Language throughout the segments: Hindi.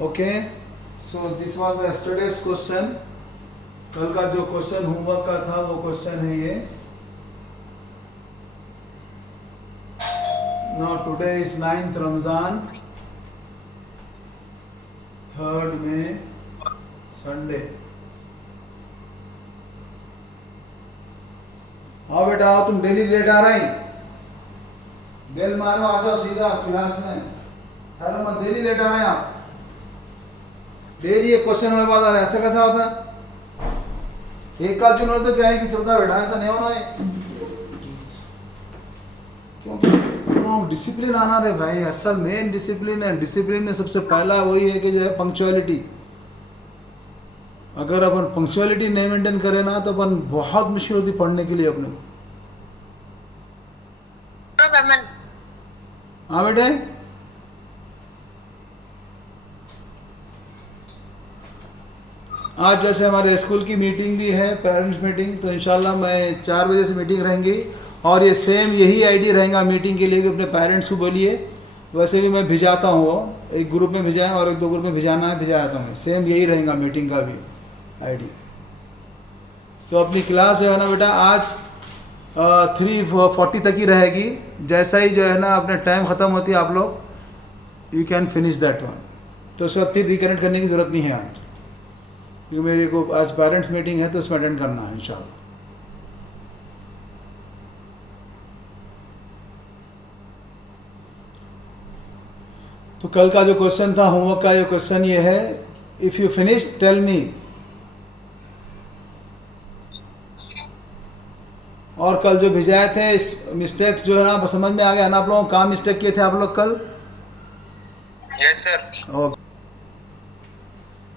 Okay, so this was the yesterday's question. कल का जो क्वेश्चन होमवर्क का था वो क्वेश्चन है ये. Now today is 9th Ramzan, 3rd May, Sunday. आओ बेटा आओ, तुम डेली लेट आ रही. बेल मारो, आ जाओ सीधा क्लास में. हेलो मत, डेली लेट आ रहे हैं आप. डेली एक क्वेश्चन हमारे पास आ रहा है. ऐसा कैसा होता है? एक आध दिन और तो क्या है कि चलता बेटा, ऐसा नहीं होना है. क्यों डिसिप्लिन आना रे भाई. असल मेन डिसिप्लिन है. डिसिप्लिन में सबसे पहला वही है कि जो है पंक्चुअलिटी. अगर अपन पंक्चुअलिटी नहीं मेंटेन करें ना तो अपन बहुत मुश्किल होती पढ़ने के लिए अपने को. हाँ बेटे, आज वैसे हमारे स्कूल की मीटिंग भी है, पेरेंट्स मीटिंग. तो इंशाल्लाह मैं 4 बजे से मीटिंग रहेंगी और ये सेम यही आईडी रहेगा मीटिंग के लिए कि अपने पेरेंट्स को बोलिए. वैसे भी मैं भिजाता हूँ, वो एक ग्रुप में भिजाएं और एक 2 ग्रुप में भिजाना है, भिजाता हूँ. सेम यही रहेगा मीटिंग का भी आईडी. तो अपनी क्लास जो है ना बेटा आज 3:40 तक ही रहेगी. जैसा ही जो है ना अपने टाइम ख़त्म होती है आप लोग you can finish that one. तो उसके बाद फिर रिकनेक्ट करने की ज़रूरत नहीं है आज, क्योंकि मेरे को आज पेरेंट्स मीटिंग है तो उसमें अटेंड करना है इंशाल्लाह. तो कल का जो क्वेश्चन था होमवर्क का, ये क्वेश्चन ये है, if you finish tell me. और कल जो भिजाए थे इस मिस्टेक्स जो है ना समझ में आ गया ना आप लोगों को? कहाँ मिस्टेक किए थे आप लोग कल? Yes sir.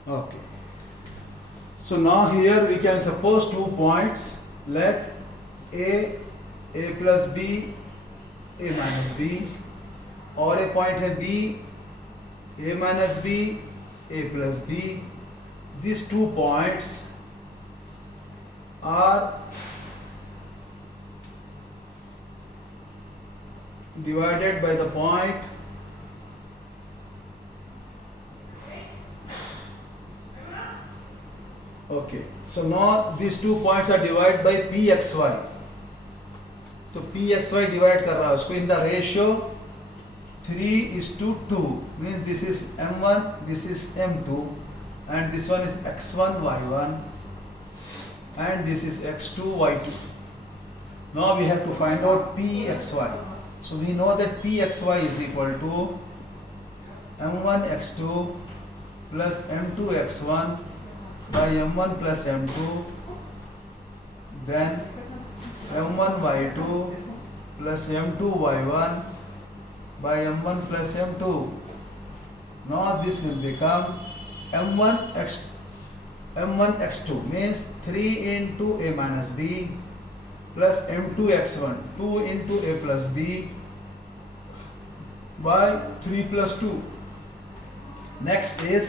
Okay. So now here we can suppose 2 points. Let a plus b, a minus b, और एक पॉइंट है b, a minus b, a plus b. These 2 points are divided by the point okay. So now these 2 points are divided by pxy. तो pxy डिवाइड कर रहा है उसको in the ratio 3:2. Means this is m1, this is m2 and this one is x1 y1 and this is x2 y2. Now we have to find out pxy. So we know that pxy is equal to m1 x2 plus m2 x1 by m1 plus m2, then m1 y2 plus m2 y1 by m1 plus m2. Now this will become m1 x2 means 3 into a minus b plus m2 x1 2 into a plus b by 3 plus 2. Next is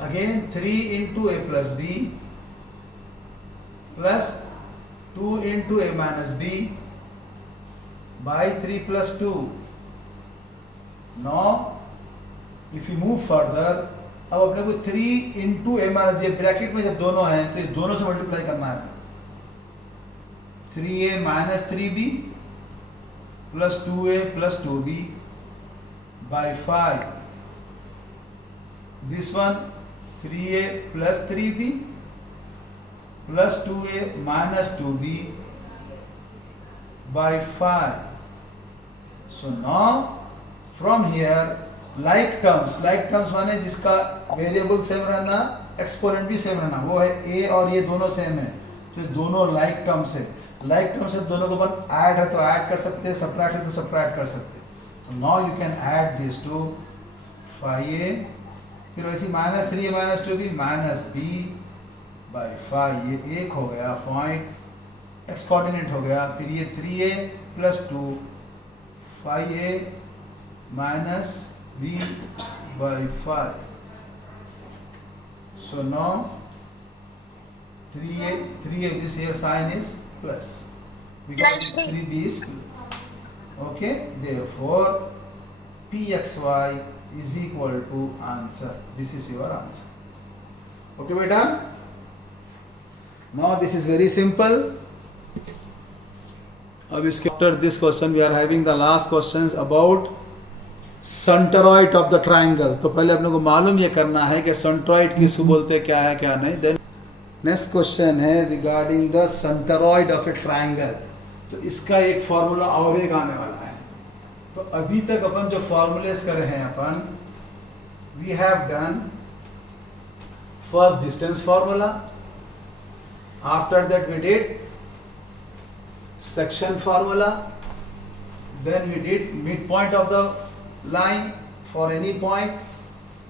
again 3 into a plus b plus 2 into a minus b by 3 plus 2. Now if you move further, अब अपने को 3 into a minus, ये ब्रैकेट में जब दोनों हैं तो ये दोनों से मल्टीप्लाई करना है. 3a minus 3b plus 2a plus 2b by 5. This one 3a plus 3b plus 2a minus 2b by 5. So now from here like terms माने जिसका वेरिएबल सेम रहना, एक्सपोनेंट भी सेम रहना, वो है a और ये दोनों सेम है. तो दोनों लाइक टर्म्स है. लाइक टर्म्स है, दोनों को अपन ऐड है तो ऐड कर सकते हैं, सब्ट्रैक्ट है तो सब्ट्रैक्ट कर सकते हैं. तो now you can add this to 5a, फिर वैसे minus 3a minus 2b minus b by 5. ये एक हो गया पॉइंट, एक्स कोऑर्डिनेट हो गया. फिर ये 3a plus 2 5a minus b by 5. So now 3a this here sign is plus because 3b is plus. Okay, therefore pxy is equal to answer. This is your answer. Okay beta? Now this is very simple. अब इसके after this question we are having the last questions about centroid of the triangle. तो पहले अपने को मालूम ये करना है कि centroid किसको बोलते हैं, क्या है क्या नहीं. Then next question है regarding the centroid of a triangle. तो इसका एक फॉर्मूला और एक आने वाला है. तो अभी तक अपन जो फॉर्मूलेस कर रहे हैं अपन, we have done first distance formula. After that we did section formula. Then we did midpoint of the line for any point.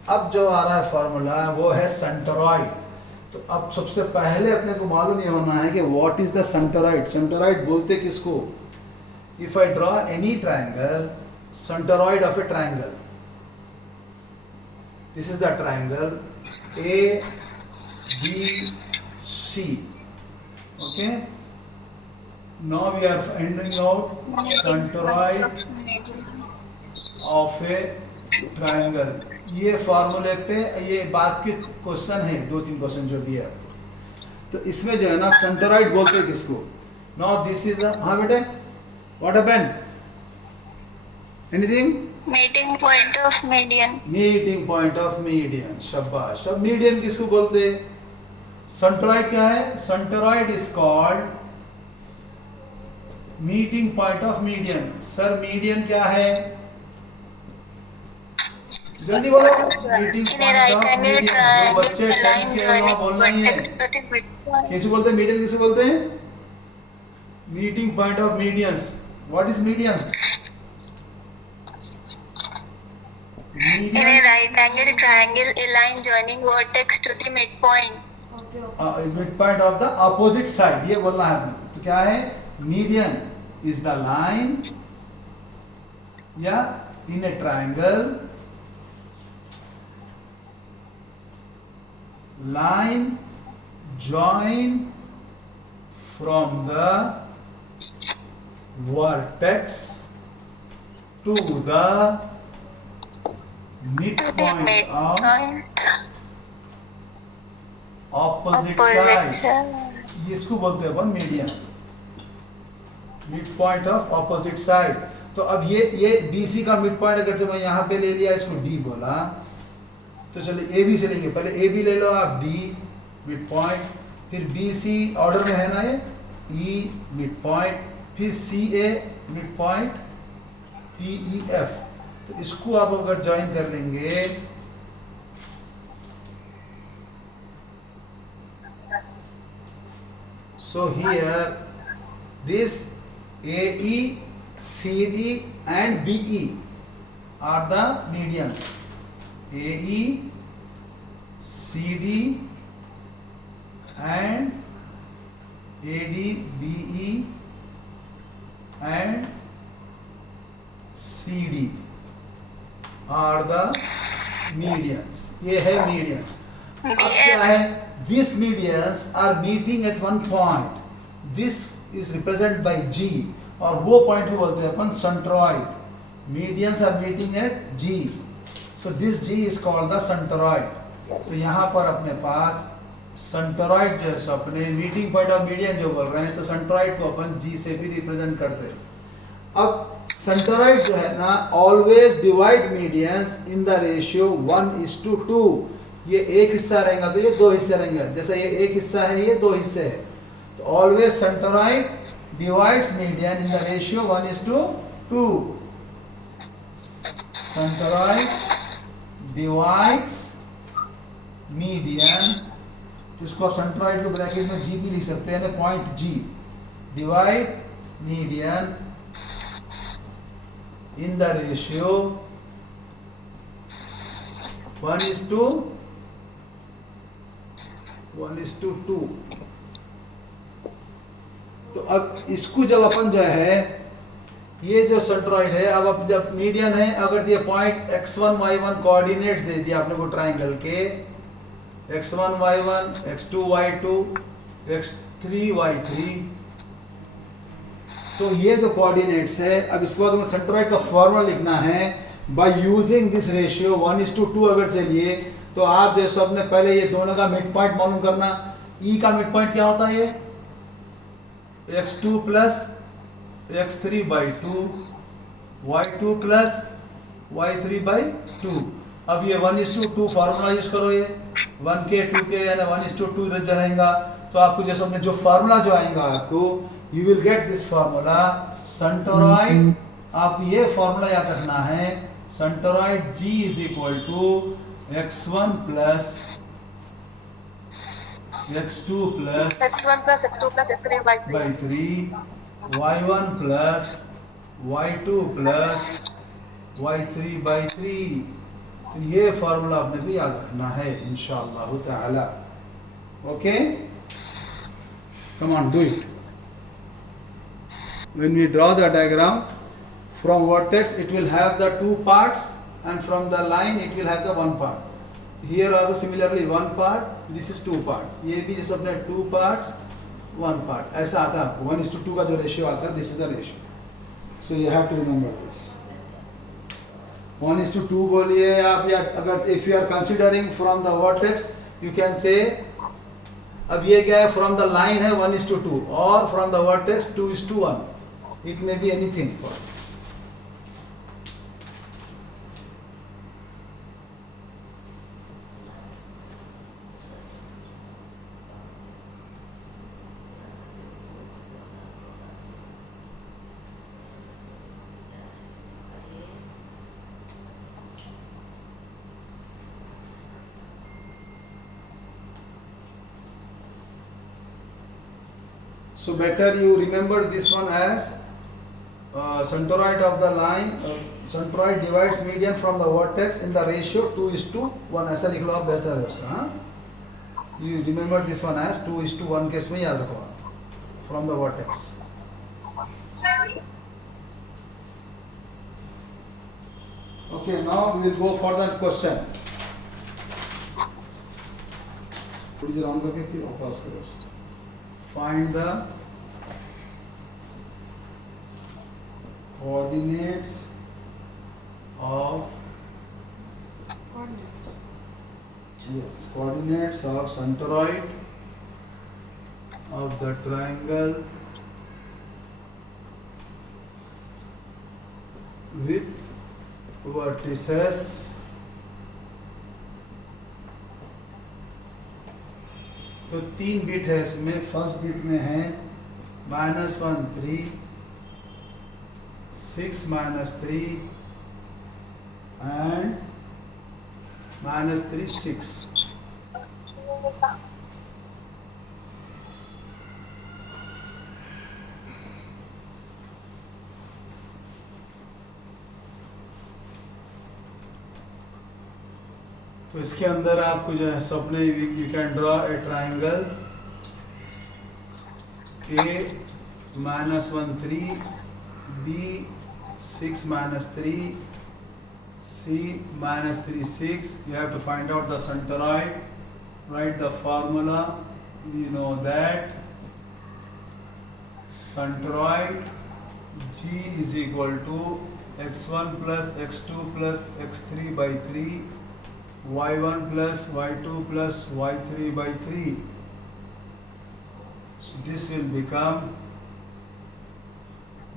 अब जो आ रहा है फॉर्मूला वो है सेंटरॉइड. तो अब सबसे पहले अपने को मालूम ये होना है कि what is the centroid. Centroid बोलते किसको? If I draw any triangle, centroid of a triangle, this is the triangle A B C. Okay, now we are finding out centroid of a triangle. ये फॉर्मूले पे ये बात के क्वेश्चन है, 2-3 क्वेश्चन जो भी है. तो इसमें जो है ना सेंटरॉइड बोलते हैं किसको. नाउ दिस इज द, हाँ बेटे what happened, anything? Meeting point of median. Meeting point of median. शाबाश. अब मीडियन किसको बोलते हैं? सेंटरॉइड क्या है? Centroid is called meeting point of median. Sir median क्या है? जल्दी बोलो. Meeting point of median. जो बच्चे 10 के हैं बोलना ही है. किसे बोलते हैं मीडियन? किसे बोलते हैं? Meeting point of medians. What is medians? In a right angle triangle, a line joining vertex to the midpoint. Is midpoint of the opposite side. ये बोलना है आपने. तो क्या है? Median is the line, या in a triangle, line join from the vertex to the midpoint of opposite side. ये इसको बोलते हैं अपन median. Mid point of opposite side. तो अब ये BC का मिड पॉइंट अगर से मैं यहाँ पे ले लिया, इसको D बोला, तो चलिए AB से लेंगे. पहले AB ले लो आप, D मिड पॉइंट, फिर BC ऑर्डर में है ना ये, E मिड पॉइंट, फिर CA मिड पॉइंट, PEF. तो इसको आप अगर ज्वाइन कर लेंगे so here this AE, CD and BE are the medians. AE, CD and AD, BE and CD are the medians. ये है medians. अब क्या है? These medians are meeting at one point. This is represented by G, और वो पॉइंट भी बोलते हैं अपन centroid. Medians are meeting at G, so this G is called the centroid. तो यहाँ पर अपने पास सेंट्रॉइड जो है, सो अपने मीटिंग पॉइंट ऑफ मीडियन जो बोल रहे हैं, तो सेंट्रॉइड को अपन G से भी रिप्रेजेंट करते हैं. अब सेंट्रॉइड जो है ना always divide medians in the ratio 1:2. ये एक हिस्सा रहेगा तो ये 2 हिस्से रहेंगे. जैसे ये एक हिस्सा है, ये 2 हिस्से है. तो always centroid divides median in the ratio 1:2. Centroid divides median, जिसको आप सेंट्रॉइड को ब्रैकेट में G भी लिख सकते हैं, point G, divide median in the ratio 1:2. तो अब इसको जब अपन जो है, ये जो सेंट्रॉइड है, अब जब मीडियन है, अगर ये पॉइंट x1 y1 कोऑर्डिनेट्स दे दिया आपने को ट्रायंगल के, x1 y1, x2 y2, x3 y3, तो ये जो कोऑर्डिनेट्स है, अब इसके बाद सेंट्रॉइड का फॉर्मूला लिखना है. बाय यूजिंग दिस रेशियो 1:2 अगर चलिए तो आप जैसे अपने पहले ये दोनों का मिड पॉइंट मालूम करना। ई का मिड पॉइंट क्या होता है? ये x2 plus x3/2 y2 plus y3/2। अब ये 1:2 फार्मूला यूज करो, ये 1 के 2 के यानी 1:2 रद्द रहेगा। तो आपको जैसे अपने जो फार्मूला जो आएगा आपको, you will get this formula centroid. आप ये फार्मूला याद रखना है, centroid G is equal to x1 plus x2 plus x1 plus x2 plus x3/3 y1 plus y2 plus y3/3। तो ये फार्मूला आपने भी याद रखना है इंशाअल्लाह ताला। Okay, come on do it. When we draw the diagram from vertex, it will have the two parts, and from the line it will have the one part. Here also similarly one part, this is two part. ये भी जैसे अपने two parts one part ऐसा आता है आपको। 1:2 का जो रेशियो आता है, this is the ratio. So you have to remember this. 1:2 बोलिए आप, या अगर if you are considering from the vertex, you can say अब ये क्या है, फ्रॉम द लाइन है 1:2 और from the vertex 2:1। It may be anything. So better you remember this one as centroid of the line. Centroid divides median from the vertex in the ratio 2:1। ऐसा लिख लो आप, बेहतर है उसका। हाँ, you remember this one as 2:1 case में याद रखो from the vertex। Okay, now we will go for the question। थोड़ी देर ऑन करके फिर वापस करो। Find the coordinates of coordinates of centroid of the triangle with vertices तो 3 बिट है इसमें। फर्स्ट बिट में है -1 3 6 -3 एंड -3 6। तो इसके अंदर आपको जो है सपने, you can draw a triangle A -1 3 B 6 -3 C -3 6। You have to find out the centroid, write the formula. We know that centroid G is equal to x1 plus x2 plus x3/3 y1 plus y2 plus y3/3. So this will become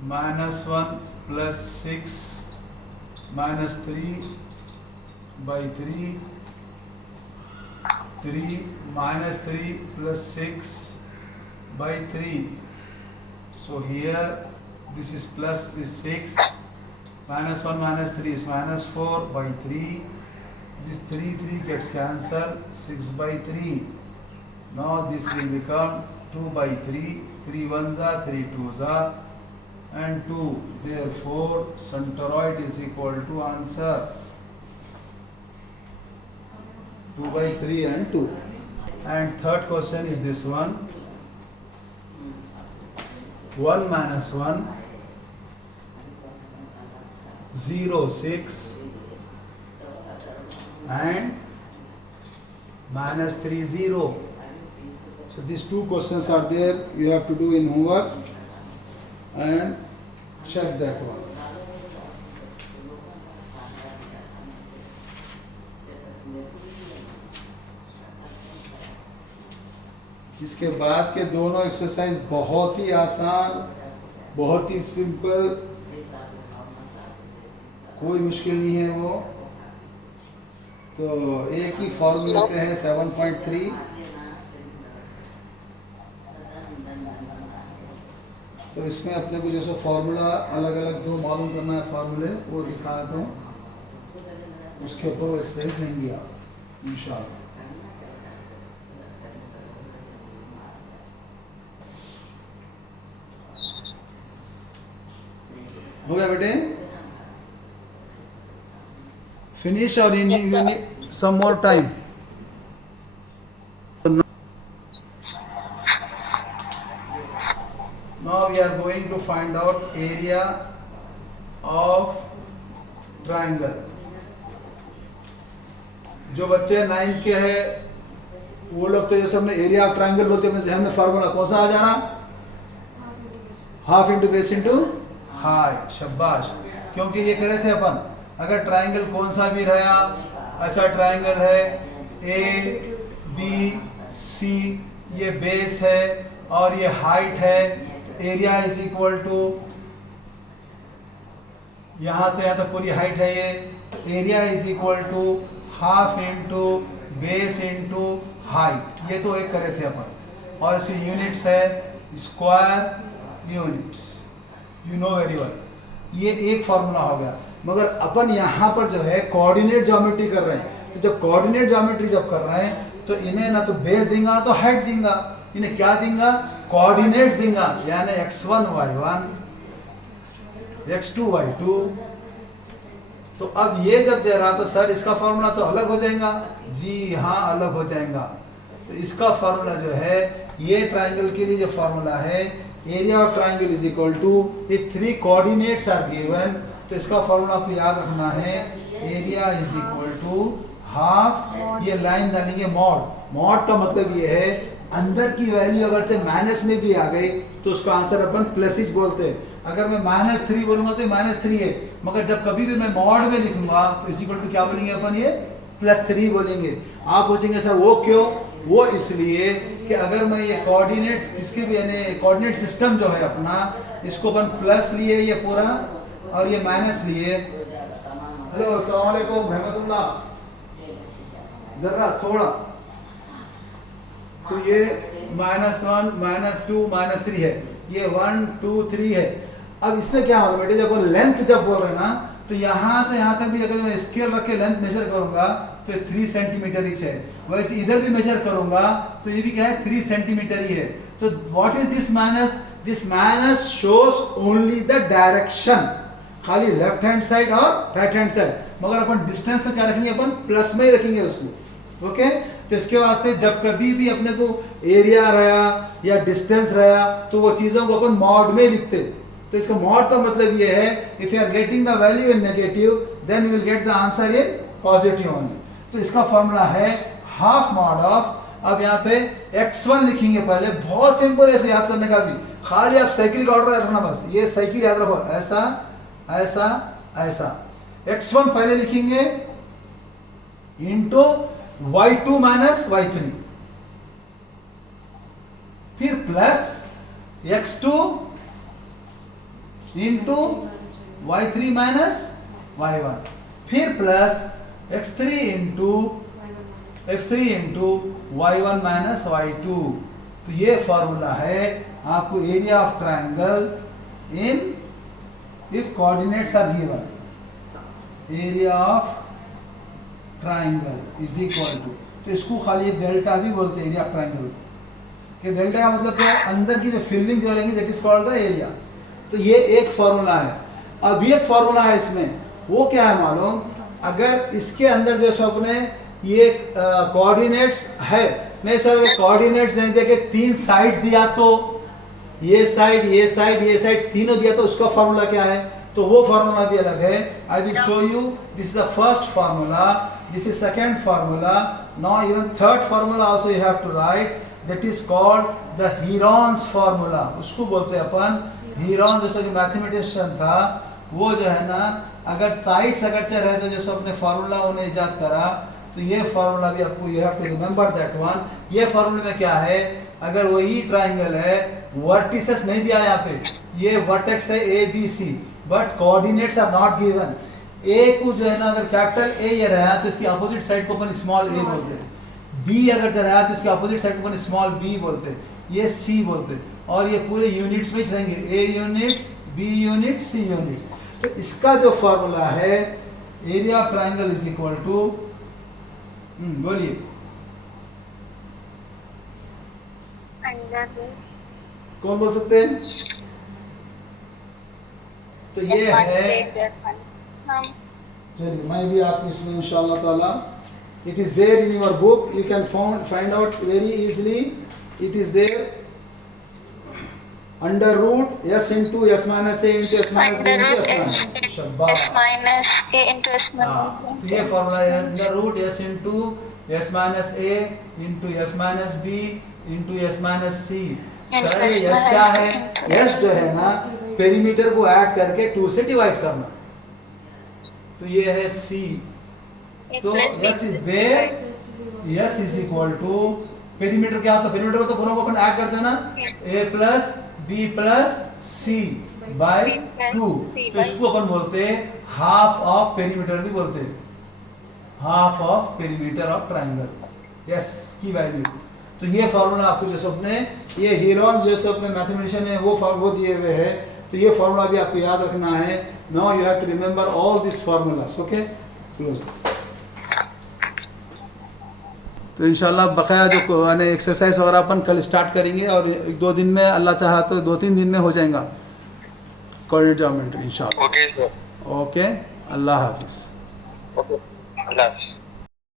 -1 plus 6 minus 3/3 3 minus 3 plus 6/3. So here this is plus is 6, -1 minus 3 is -4/3. This 3 gets cancelled, 6/3. Now this will become 2/3. 3 1s are 3 2s are and 2. Therefore centroid is equal to answer 2/3 and 2. And third question is this one. 1 minus 1 0 6 and -3 0. So these two questions are there. You have to do in homework and check that one. इसके बाद के दोनों एक्सरसाइज बहुत ही आसान, बहुत ही सिंपल, कोई मुश्किल नहीं है वो। तो एक ही फॉर्मूले पे है 7.3। तो इसमें अपने को जैसे फॉर्मूला अलग अलग जो मालूम करना है फॉर्मूले वो दिखा दूँ, उसके ऊपर वो एक्सरसाइज लेंगे आप इंशाल्लाह। हो गया बेटे? फिनिश और you need some more time. Now we are going to find out area of triangle. जो बच्चे 9th के हैं वो लोग तो जैसे हमने एरिया ऑफ ट्राइंगल बोलते हैं, जहन में फार्मूला कौन सा आ जाना? Half into base into height. शाबाश। क्योंकि ये करे थे अपन, अगर ट्राइंगल कौन सा भी रहा, ऐसा ट्राइंगल है ए बी सी, ये बेस है और ये हाइट है, एरिया इज इक्वल टू, यहां से यहां तक पूरी हाइट है, ये area is equal to half into base into height. ये तो एक करे थे अपन, और इसकी यूनिट्स है square units, you know very well. ये एक फॉर्मूला हो गया। मगर अपन यहाँ पर जो है कोऑर्डिनेट ज्योमेट्री कर रहे हैं, तो जब कोऑर्डिनेट ज्योमेट्री जब कर रहे हैं तो इन्हें ना तो बेस देंगे ना तो हाइट देंगे, इन्हें क्या देंगे? कोऑर्डिनेट्स देंगे, यानी x1 y1 x2 y2। तो अब ये जब दे रहा तो सर इसका फॉर्मूला तो अलग हो जाएगा। जी हाँ, अलग हो जाएगा। तो इसका फॉर्मूला जो है, ये ट्राइंगल के लिए जो फॉर्मूला है, area of triangle is equal to, if 3 coordinates are given, तो इसका फॉर्मूला आपको याद रखना है, area is equal to half, ये लाइन डालेंगे मॉड। मॉड का मतलब ये है अंदर की वैल्यू अगर से माइनस में भी आ गई तो उसका आंसर अपन प्लस ही बोलते हैं। अगर मैं -3 बोलूंगा तो -3 है, मगर जब कभी भी मैं मॉड में लिखूंगा तो इज इक्वल टू क्या बोलेंगे अपन? ये +3 बोलेंगे। आप पूछेंगे सर वो क्यों? वो इसलिए कि अगर मैं ये कोऑर्डिनेट्स, इसके भी यानी कोऑर्डिनेट सिस्टम जो है अपना, इसको अपन प्लस लिए ये पूरा और ये माइनस लिए। हेलो अस्सलाम वालेकुम रहमतुल्लाह, जरा थोड़ा, तो ये -1 -2 -3 है, ये 1 2 3 है। अब इसमें क्या मालूम बेटे, जब लेंथ जब बोल रहे हैं ना, तो यहाँ से यहाँ तक भी अगर मैं स्केल रख के लेंथ मेजर करूंगा तो 3 सेंटीमीटर ही है। वैसे इधर भी मेजर करूंगा तो ये भी क्या है? 3 सेंटीमीटर ही है। तो what is this minus? This minus shows only the direction, खाली लेफ्ट हैंड साइड और राइट हैंड साइड, मगर अपन डिस्टेंस तो क्या रखेंगे? अपन प्लस में ही रखेंगे उसको। ओके, तो इसके वास्ते जब कभी भी अपने को एरिया रहा या डिस्टेंस रहा तो वो चीजों को अपन मॉड में लिखते। तो इसका मॉड का मतलब ये है, if you are getting the value in negative then you will get the answer in positive only. तो इसका फॉर्मूला है हाफ मॉड ऑफ, अब यहाँ पे x1 लिखेंगे पहले, बहुत सिंपल है इसको याद करने का भी, खाली आप साइकिल का ऑर्डर याद रखना, बस ये साइकिल याद रखो, ऐसा ऐसा ऐसा। x1 पहले लिखेंगे इंटू y2 माइनस y3, फिर plus x2 into y3 minus y1, फिर plus x3 into y1 minus y2। तो ये फॉर्मूला है आपको area of triangle in if coordinates are given, area of triangle is equal to, तो इसको खाली डेल्टा भी बोलते हैं एरिया ऑफ ट्राइंगल के। डेल्टा का मतलब क्या है? अंदर की जो फिलिंग जो रहेंगी that is called the area. तो ये एक फॉर्मूला है। अब एक फॉर्मूला है इसमें, वो क्या है मालूम? अगर इसके अंदर जो अपने ये कोऑर्डिनेट्स है, मैं सर कोऑर्डिनेट्स नहीं देके 3 साइड्स दिया, तो ये साइड ये साइड ये साइड तीनों दिया, तो उसका फॉर्मूला क्या है? तो वो फॉर्मूला भी अलग है। I will show you, this is the first formula, this is second formula, now even third formula also you have to write, that is called the Heron's formula. उसको बोलते हैं अपन हीरॉन, जैसा कि मैथमेटिशियन था वो जो है ना, अगर साइड्स अगर रहे तो जैसे अपने फार्मूला उन्हें इजाद करा, तो ये फार्मूला भी आपको you have to remember that one. ये फार्मूले में क्या है, अगर वही ट्राइंगल है, वर्टिसेस नहीं दिया यहाँ पे, ये वर्टेक्स है A B C, but coordinates are not given. A को जो है ना, अगर कैपिटल ए ये रहा तो इसकी अपोजिट साइड को अपन स्मॉल ए बोलते हैं, बी अगर रहा तो इसके अपोजिट साइड को अपन स्मॉल बी बोलते हैं, ये सी बोलते हैं, और ये पूरे यूनिट्स में चलेंगे, A units, B units, C units. तो इसका जो फार्मूला है, area of triangle is equal to, बोलिए, कौन बोल सकते हैं? तो ये है, चलिए मैं भी आप इसमें इंशाल्लाह ताला, it is there in your book, you can find out very easily, it is there, under root s into s minus a into s minus b into s minus शाबाश, s minus a into s minus b। तो ये फॉर्मूला है, under root s into s minus a into s minus b into s minus c। Sir s क्या है? s जो है ना, पेरीमीटर को ऐड करके 2 से डिवाइड करना, तो ये है c। तो s is where, s is equal to, perimeter क्या होता है? पेरीमीटर को तो दोनों को अपन ऐड करते हैं ना, a plus b plus c by 2, तो इसको अपन बोलते हैं हाफ ऑफ पेरीमीटर भी बोलते हैं, half of perimeter of triangle, s की वैल्यू। तो ये फार्मूला आपको जैसे अपने ये हीरोन्स जैसे अपने मैथमेटिशियन है वो दिए हुए हैं, तो ये फार्मूला भी आपको याद रखना है। Now you have to remember all this formulas, okay close. तो इंशाल्लाह बकाया जो यानी एक्सरसाइज वगैरह अपन कल स्टार्ट करेंगे, और 1-2 दिन में अल्लाह चाहा तो 2-3 दिन में हो जाएगा कोऑर्डिनेट ज्योमेट्री इंशाल्लाह। ओके सर, ओके, अल्लाह हाफिज़। ओके, अल्लाह हाफिज़।